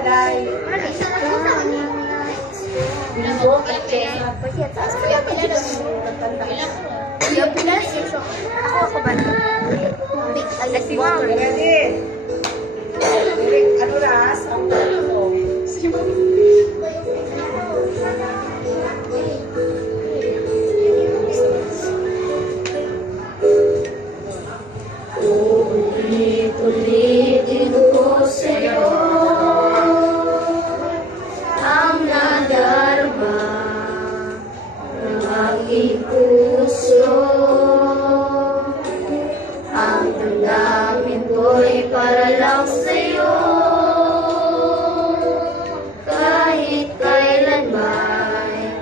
Day. Bingo, kasi. Yung pilas, ako ba na? Big alasi mo. Ready? Ano ras? Ang ano? Ulit-ulitin ko sa'yo ang nadarama ng aking puso. Ang damdamin ko'y para lang sa'yo, kahit kailanman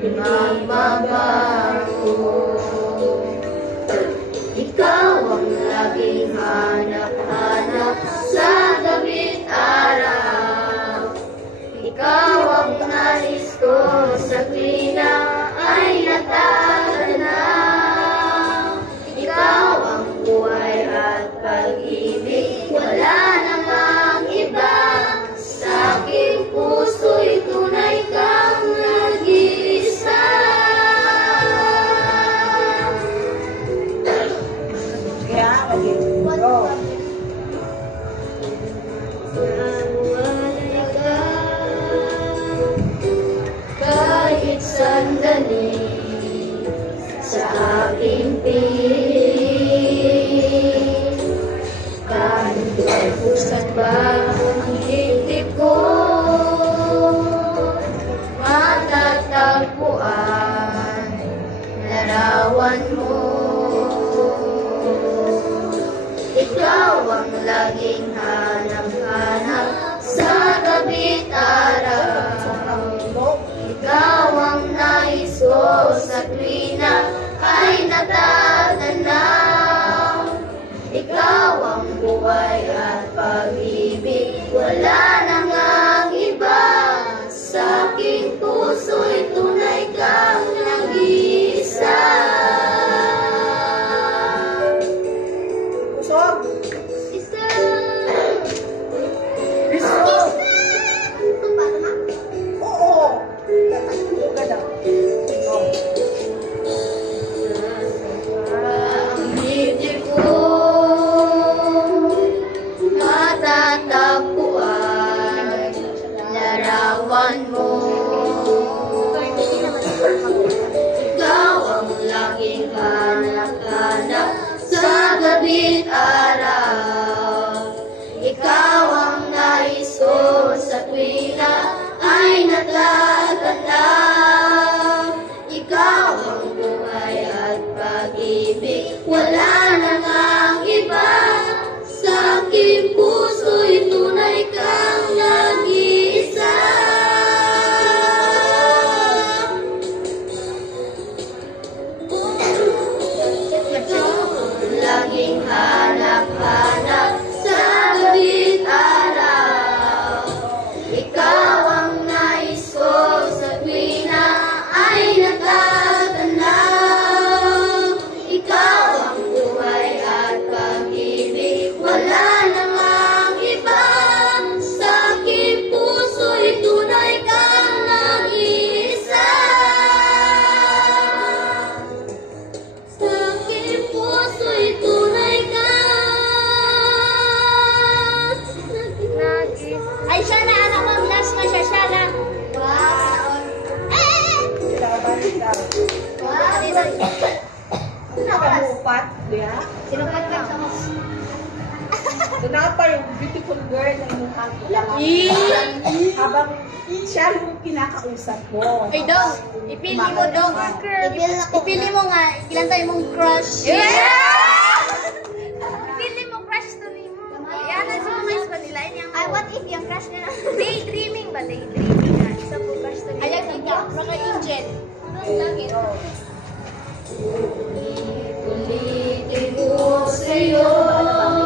di magbabago. Ikaw ang laging hanap-hanap sa gabi't araw. Ikaw ang nais ko sa tuwina ay nataganaw. Ikaw ang buhay at pag-ibig, wala namang iba. Sa aking puso'y tunay kang nag-iisa. Go. Walay ka kahit sandali sa aking piling. Kahit pusat ba ang dibdib ko, matatagpuan larawan mo. Ikaw ang laging hanap-hanap sa gabi't araw. Ikaw ang nais ko sa tuwina ay natatanaw. Ikaw ang buhay at pag-ibig, wala nang iba. Sa aking puso'y tunay kang nag-iisa. Isa. Oo. Ang dibdib ko matatagpuan larawan mo. Ikaw ang laging hanap-hanap sa gabi't araw. Ikaw ang nais ko sa tuwina ay natatanaw. Ikaw ang buhay at pag-ibig, wala nang iba. Sa aking puso'y tunay kang nag-iisa. Laging hanap-hanap sa gabi't araw. Ikaw ang nais ko sa tuwina ay natatanaw. Ikaw ang buhay at pag-ibig, wala namang iba. Sa aking puso'y tunay kang nag-iisa. Sa aking puso'y tunay kang nag-iisa. Ay, siya na, anak mo. Last na siya, siya na. Wow. Nakamupat, diya? Sino ka lang sa mas? So, pa yung beautiful girl na inuhan ko lang. Habang siya yung kinakausap mo. Ay, Dong, ipili mo, Dong. Ipili mo nga, ilan tayo mong crush. Ipili mo, crush to ni mo. Yan ang sa mga ispa nila. Ay, what if yung crush na lang? Daydreaming ba? Daydreaming nga. Isa po crush to ni mo. Ayan, ikaw. Mga angel. Ulitin ko sa'yo ang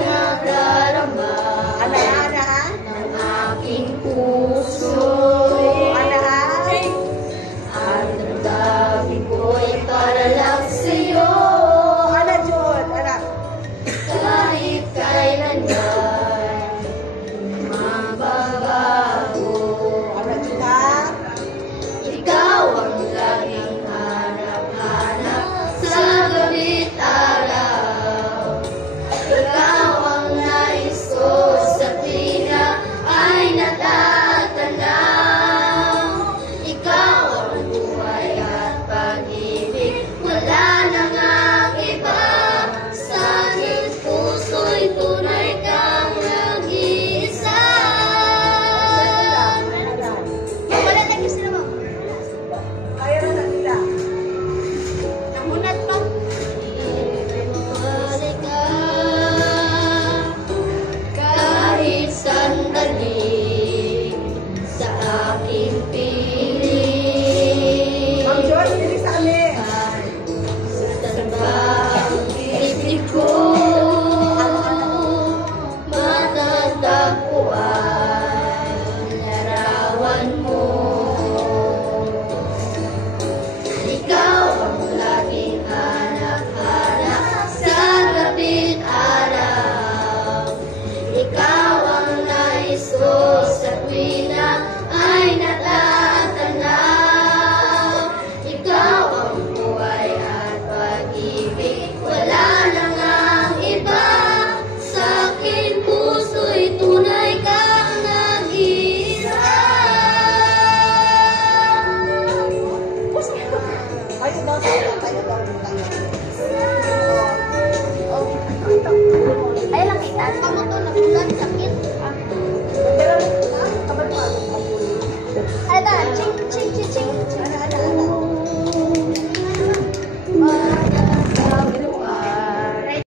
nadarama ng aking puso. Ang damdamin ko'y para lang sa'yo, kahit kailanman mo to,